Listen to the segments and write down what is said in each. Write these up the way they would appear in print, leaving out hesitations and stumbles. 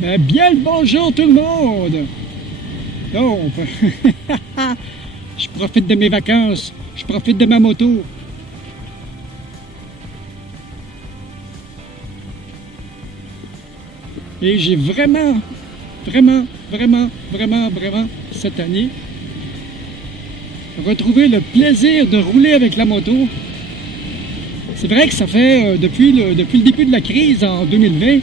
Ben, bien le bonjour tout le monde! Donc, je profite de mes vacances, je profite de ma moto. Et j'ai vraiment, cette année, retrouvé le plaisir de rouler avec la moto. C'est vrai que ça fait, depuis le début de la crise en 2020,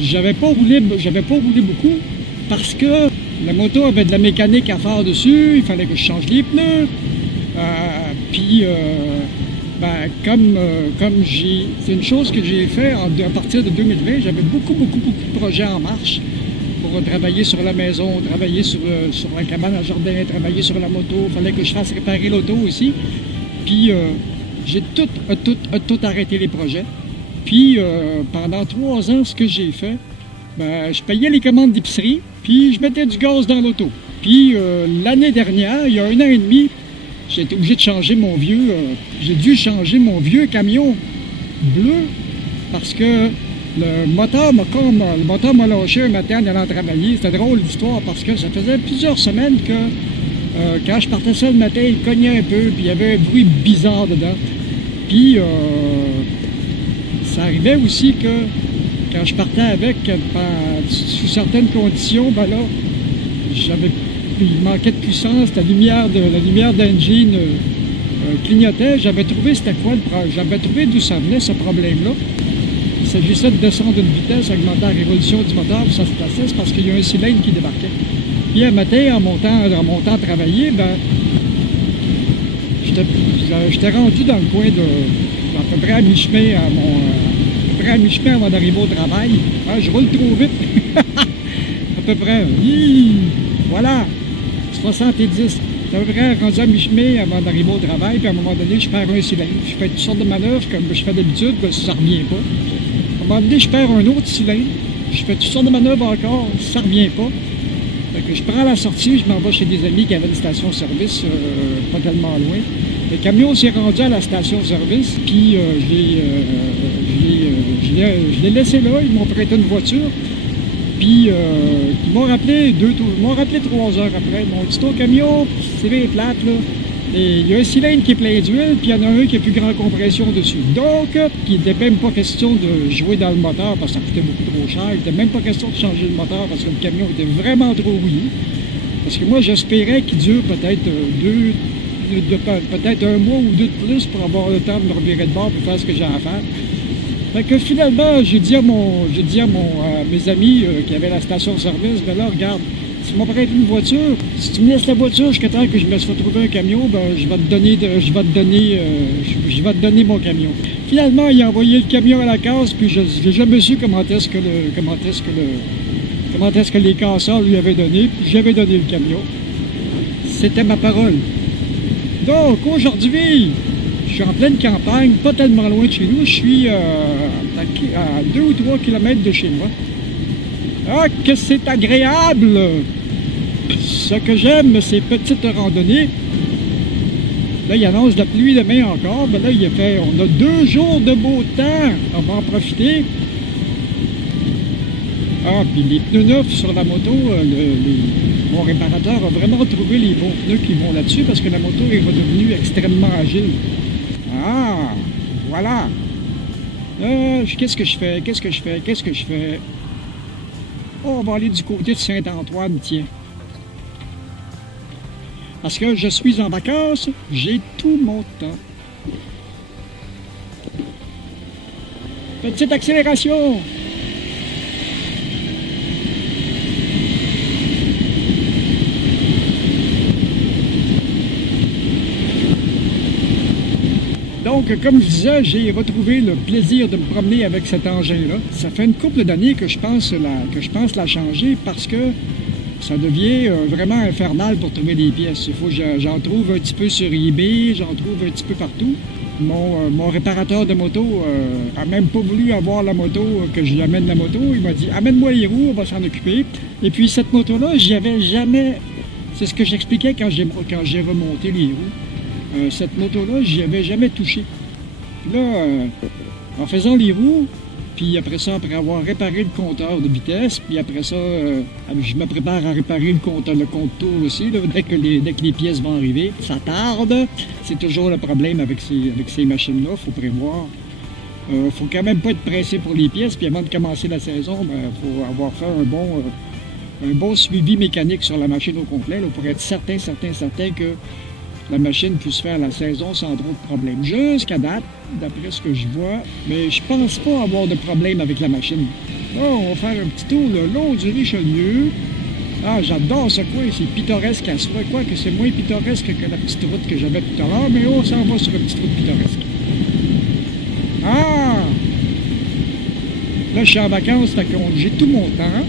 j'avais pas roulé beaucoup parce que la moto avait de la mécanique à faire dessus, il fallait que je change les pneus. C'est une chose que j'ai fait à partir de 2020, j'avais beaucoup de projets en marche pour travailler sur la maison, travailler sur la cabane à jardin, travailler sur la moto, il fallait que je fasse réparer l'auto aussi. Puis j'ai tout arrêté les projets. Puis pendant 3 ans, ce que j'ai fait, je payais les commandes d'épicerie, puis je mettais du gaz dans l'auto. Puis l'année dernière, il y a 1 an et demi, j'ai été obligé de changer j'ai dû changer mon vieux camion bleu parce que le moteur m'a lâché un matin en allant travailler. C'était drôle l'histoire parce que ça faisait plusieurs semaines que quand je partais ça le matin, il cognait un peu, puis il y avait un bruit bizarre dedans. Puis ça arrivait aussi que quand je partais avec, sous certaines conditions, il manquait de puissance, la lumière d'engine clignotait. J'avais trouvé d'où ça venait ce problème-là. Il s'agissait de descendre une vitesse, augmenter la révolution du moteur, puis ça se plaçait, c'est parce qu'il y a un cylindre qui débarquait. Puis un matin, en montant travailler, j'étais rendu dans le coin à peu près à mi-chemin avant d'arriver au travail. Je roule trop vite. À peu près. Voilà. 70. C'est à peu près rendu à mi-chemin avant d'arriver au travail. Puis à un moment donné, je perds un cylindre. Je fais toutes sortes de manœuvres comme je fais d'habitude, ça ne revient pas. À un moment donné, je perds un autre cylindre. Je fais toutes sortes de manœuvres encore, ça ne revient pas. Fait que je prends la sortie, je m'en vais chez des amis qui avaient une station-service pas tellement loin. Le camion s'est rendu à la station-service, puis je l'ai laissé là, ils m'ont prêté une voiture. Puis ils m'ont rappelé 3 heures après. Ils m'ont dit ton camion, c'est bien plate là. Et il y a un cylindre qui est plein d'huile, puis il y en a un qui a plus grande compression dessus. Donc, il n'était même pas question de jouer dans le moteur parce que ça coûtait beaucoup trop cher. Il n'était même pas question de changer le moteur parce que le camion était vraiment trop rouillé. Parce que moi, j'espérais qu'il dure peut-être peut-être 1 mois ou 2 de plus pour avoir le temps de me revirer de bord pour faire ce que j'ai à faire. Fait que finalement, j'ai dit à mes amis qui avaient la station-service, là, regarde, si tu m'as prêté une voiture, si tu me laisses la voiture jusqu'à temps que je me sois trouvé un camion, je vais te donner mon camion. Finalement, il a envoyé le camion à la casse, puis je n'ai jamais su comment est-ce que les casseurs lui avaient donné, puis j'avais donné le camion. C'était ma parole. Donc, aujourd'hui, je suis en pleine campagne, pas tellement loin de chez nous. Je suis à 2 ou 3 kilomètres de chez moi. Ah, que c'est agréable! Ce que j'aime, ces petites randonnées. Là, il annonce de la pluie demain encore. Là, on a 2 jours de beau temps. On va en profiter. Ah, puis les pneus neufs sur la moto, mon réparateur a vraiment trouvé les bons pneus qui vont là-dessus parce que la moto est redevenue extrêmement agile. Ah, voilà. Qu'est-ce que je fais? Oh, on va aller du côté de Saint-Antoine, tiens. Parce que je suis en vacances, j'ai tout mon temps. Petite accélération. Donc, comme je disais, j'ai retrouvé le plaisir de me promener avec cet engin-là. Ça fait une couple d'années que je pense la changer parce que ça devient vraiment infernal pour trouver des pièces. Il faut que j'en trouve un petit peu sur eBay, j'en trouve un petit peu partout. Mon réparateur de moto a même pas voulu avoir la moto, que je lui amène la moto. Il m'a dit « Amène-moi les roues, on va s'en occuper. » Et puis cette moto-là, j'y avais jamais... C'est ce que j'expliquais quand j'ai remonté les roues. Cette moto-là, j'y avais jamais touché. Puis là, en faisant les roues, Puis après ça, après avoir réparé le compteur de vitesse, puis après ça, je me prépare à réparer le compteur aussi, là, dès que les pièces vont arriver. Ça tarde. C'est toujours le problème avec ces machines-là, il faut prévoir. Faut quand même pas être pressé pour les pièces, puis avant de commencer la saison, il faut avoir fait un bon suivi mécanique sur la machine au complet, là, pour être certain que la machine puisse faire la saison sans trop de problèmes. Jusqu'à date, d'après ce que je vois, mais je pense pas avoir de problème avec la machine. Là, on va faire un petit tour le long du Richelieu. Ah, j'adore ce coin, c'est pittoresque à soi. Quoique c'est moins pittoresque que la petite route que j'avais tout à l'heure, mais on s'en va sur une petite route pittoresque. Ah! Là, je suis en vacances, fait que j'ai tout mon temps.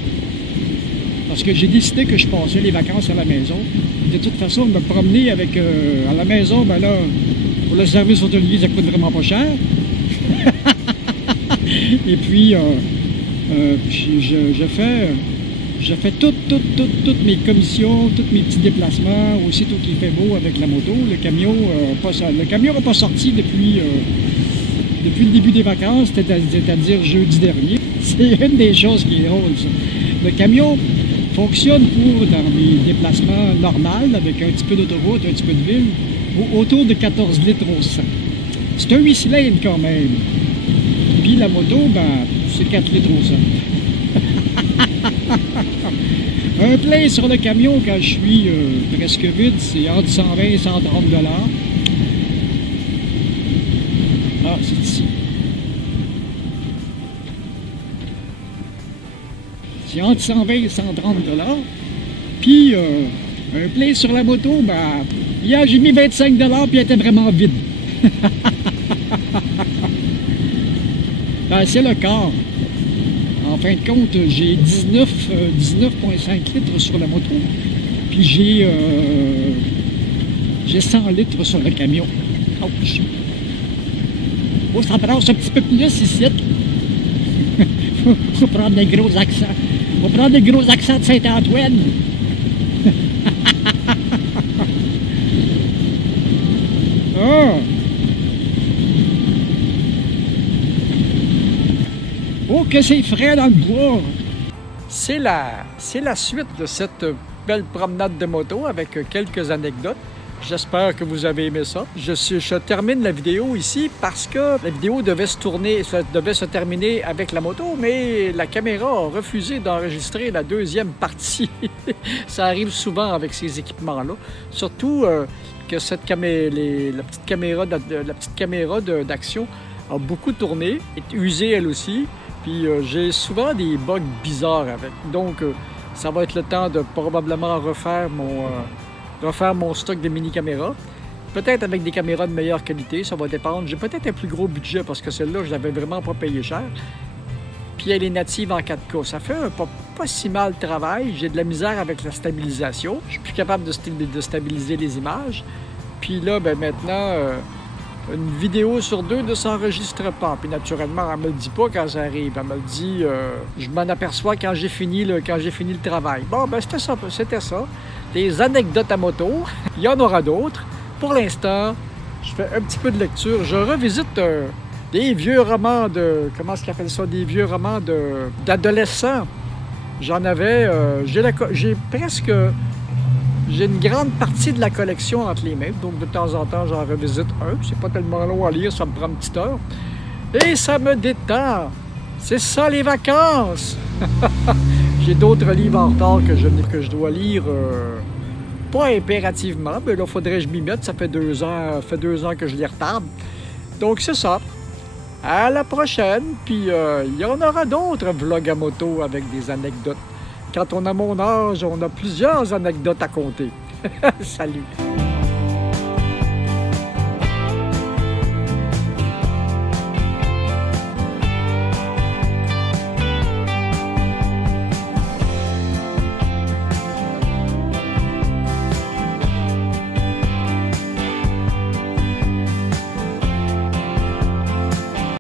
Parce que j'ai décidé que je passais les vacances à la maison. De toute façon, me promener avec à la maison, ben là, pour le service hôtelier, ça coûte vraiment pas cher. Et puis, je fais toutes mes commissions, tous mes petits déplacements, aussitôt qu'il fait beau avec la moto. Le camion n'a pas sorti depuis le début des vacances, c'est-à-dire jeudi dernier. C'est une des choses qui est drôle, ça. Le camion fonctionne dans mes déplacements normaux, avec un petit peu d'autoroute, un petit peu de ville, autour de 14 litres au 100. C'est un 8 cylindres quand même. Puis la moto, c'est 4 litres au 100. Un plein sur le camion quand je suis presque vide, c'est entre 120 et 130 $. Ah, c'est ici. C'est entre 120 et 130 $. Puis, un plein sur la moto, hier, j'ai mis 25 $ puis elle était vraiment vide. C'est le quart. En fin de compte, j'ai 19,5 litres sur la moto. Puis j'ai 100 litres sur le camion. Ouch. Oh, ça brasse un petit peu plus ici. Faut prendre des gros accents. Faut prendre des gros accents de Saint-Antoine. Oh! Oh, que c'est frais dans le bois! C'est la suite de cette belle promenade de moto avec quelques anecdotes. J'espère que vous avez aimé ça. Je termine la vidéo ici parce que la vidéo devait se terminer avec la moto, mais la caméra a refusé d'enregistrer la deuxième partie. Ça arrive souvent avec ces équipements-là. Surtout que la petite caméra d'action a beaucoup tourné, est usée elle aussi. Puis j'ai souvent des bugs bizarres avec. Donc ça va être le temps de probablement refaire mon stock de mini-caméras. Peut-être avec des caméras de meilleure qualité, ça va dépendre. J'ai peut-être un plus gros budget parce que celle-là, je l'avais vraiment pas payé cher. Puis elle est native en 4K. Ça fait pas si mal le travail. J'ai de la misère avec la stabilisation. Je suis plus capable de stabiliser les images. Puis là, maintenant, une vidéo sur deux ne s'enregistre pas. Puis naturellement, elle me le dit pas quand ça arrive. Elle me le dit, je m'en aperçois quand j'ai fini le travail. Bon, c'était ça. Des anecdotes à moto. Il y en aura d'autres. Pour l'instant, je fais un petit peu de lecture. Je revisite des vieux romans de... Comment est-ce qu'ils appellent ça? Des vieux romans d'adolescents. J'en avais... J'ai une grande partie de la collection entre les mains. Donc, de temps en temps, j'en revisite un. C'est pas tellement long à lire, ça me prend une petite heure. Et ça me détend. C'est ça, les vacances! J'ai d'autres livres en retard que je dois lire, pas impérativement, mais là, il faudrait que je m'y mette. Ça fait 2 ans que je les retarde. Donc, c'est ça. À la prochaine, puis il y en aura d'autres vlogs à moto avec des anecdotes. Quand on a mon âge, on a plusieurs anecdotes à compter. Salut!